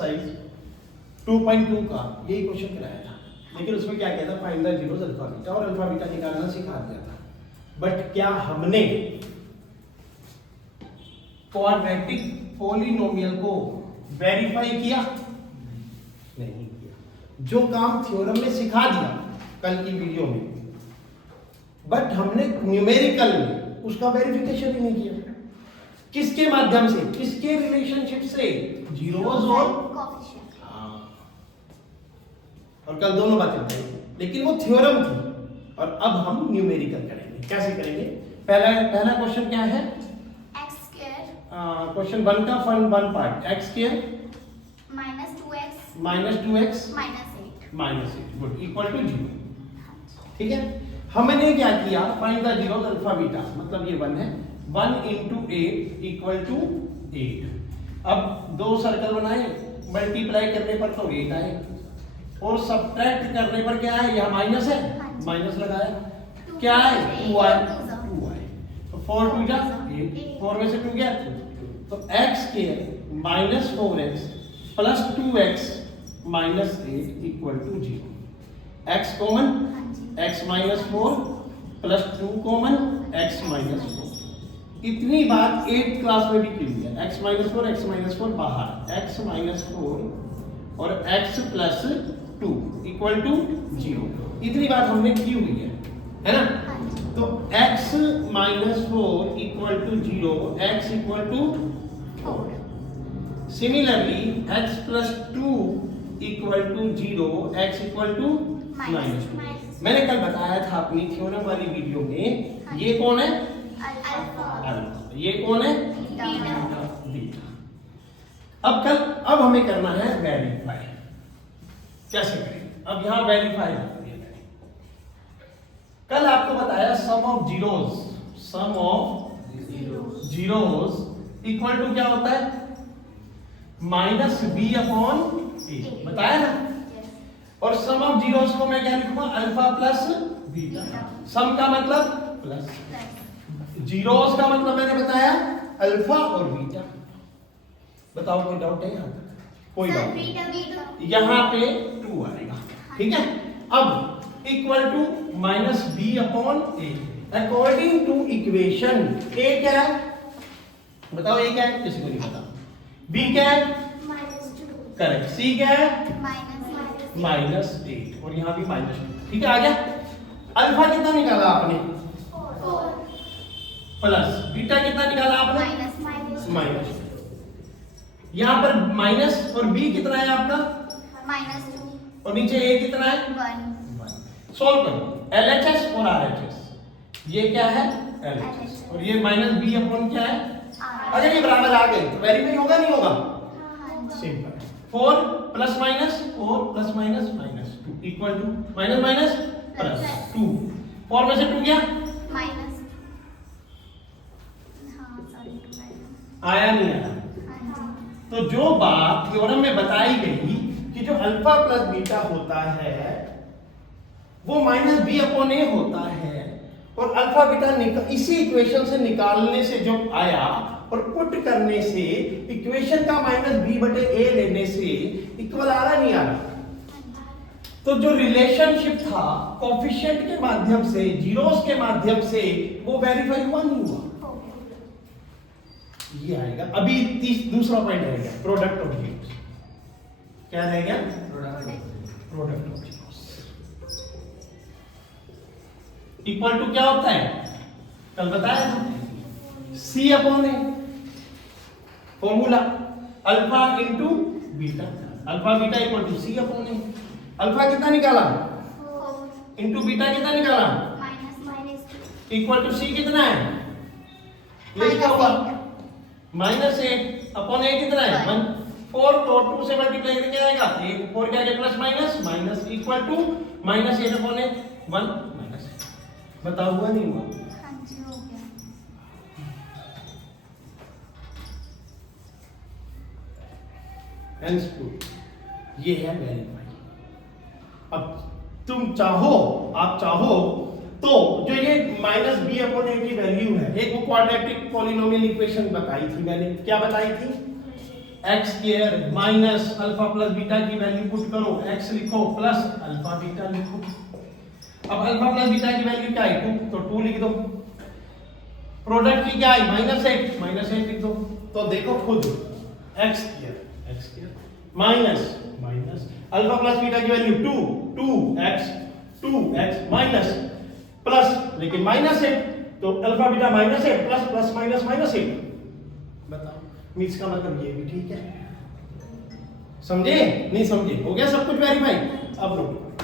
Exercise 2.2 का यही question कराया था, लेकिन उसमें क्या कहता था, find the zeros alpha beta, और अल्फा बीटा निकालना सिखा दिया था। बट क्या हमने क्वाड्रेटिक पॉलिनोमियल को वेरीफाई किया? नहीं किया। जो काम थ्योरम में सिखा दिया कल की वीडियो में, बट हमने न्यूमेरिकल में उसका वेरिफिकेशन ही नहीं किया। किसके माध्यम से, किसके रिलेशनशिप से? जीरोस और और कल दोनों बातें बताई, लेकिन वो थ्योरम थी। और अब हम न्यूमेरिकल करेंगे। कैसे करेंगे? पहला क्वेश्चन क्या है? x स्क्वायर क्वेश्चन 1 का one part, x square -2x -8 good equal to 0। ठीक है, हमने क्या किया? Find the zeros alpha beta, मतलब ये 1 है, 1 into 8 इक्वल टू 8। अब दो सर्कल बनाए, मल्टीप्लाई करने पर तो 8 आए, और सब्ट्रैक्ट करने पर क्या है? यह माइनस है, माइनस लगाया, क्या है? 2i, तो 4 2 जा 8, 4 में से 2 गया, तो x square -4x plus 2x -8 equal to 0। x common, x -4 plus 2 common, x -4। इतनी बात 8th क्लास में भी की हुई है। x -4 बाहर, x -4 और x प्लस 2 इक्वल टू 0, इतनी बात हमने की हुई है ना? तो x -4 equal to 0, x equal to 4। Similarly x plus 2 equal to 0, x equal to -2। मैंने कल बताया था अपनी थ्योरम वाली वीडियो में, ये कौन है? अल्फा। ये कौन है? बीटा। अब हमें करना है वेरीफाई। कैसे करेंगे? अब यहां वेरीफाई कल आपको बताया सम ऑफ जीरोस इक्वल टू क्या होता है? -b/a, बताया ना? और सम ऑफ जीरोस को मैं क्या लिखूंगा? Alpha plus beta. सम का मतलब प्लस, जीरोस का मतलब मैंने बताया अल्फा और बीटा। बताओ कोई डाउट है? यहाँ तक कोई डाउट? यहाँ पे 2 आएगा, ठीक है। अब equal to -b/a according to equation. a क्या है? बताओ a क्या है? किसी को नहीं पता। b क्या है? करेक्ट। c क्या है? -8, और यहाँ भी -2। ठीक है, आ गया। अल्फा कितना निकाला आपने? 4 प्लस बीटा कितना निकाला आपने? माइनस। यहाँ पर माइनस, और b कितना है आपका? -2 और नीचे a कितना है? 1। सोल्व करो, LHS और RHS। ये क्या है? LHS, और ये -b/, क्या है? अगर ये बराबर आ गए तो वेरीफाई होगा नहीं होगा? Simple. 4 plus minus 4 plus minus -2 equal to minus plus 2। 4 में से 2 गया, आया नहीं आया? तो जो बात थ्योरम में बताई गई कि जो अल्फा प्लस बीटा होता है वो -b/a होता है, और अल्फा बीटा इसी इक्वेशन से निकालने से जो आया और पुट करने से इक्वेशन का -b/a लेने से इक्वल आ रहा नहीं आ रहा? तो जो रिलेशनशिप था कोफिशिएंट के माध्यम से, जीरोस के माध्यम से, वो वेरीफाई हुआ नहीं हुआ? ये आएगा। अभी दूसरा पॉइंट रहेगा, प्रोडक्ट ऑफ जीरोस। क्या रहेगा? Product of zeros equal to क्या होता है? कल बताया था, c/a formula, alpha into beta. Alpha beta equal to c/a। Alpha कितना निकाला? 4 इंटू बीटा कितना निकाला? इक्वल टू c कितना है? ये क्या हुआ? -8/a कितना है? 1। 4 तो 2 से मल्टीप्लाई करके क्या आएगा? 4 क्या आएगा? Plus minus equal to -8/a 1 minus. बताओ हुआ नहीं हुआ? ये है वेरीफाई। अब आप चाहो तो जो ये -b/a की वैल्यू है, एक वो क्वाड्रेटिक पॉलिनोमियल इक्वेशन बताई थी मैंने। क्या बताई थी? X square minus alpha plus beta की वैल्यू पुट करो, एक्स लिखो प्लस अल्फा बीटा लिखो। अब अल्फा प्लस बीटा की वैल्यू क्या है 2, तो 2 लिख दो। प्रोडक्ट की क्या है -8 लिख दो। तो देखो खुद x square minus alpha plus beta की वैल्यू 2x माइनस प्लस, लेकिन -8 तो alpha beta -8 plus plus minus -8। बताओ मीन्स का मतलब ये भी ठीक है। समझे नहीं समझे? हो गया सब कुछ वेरीफाई? अब रुको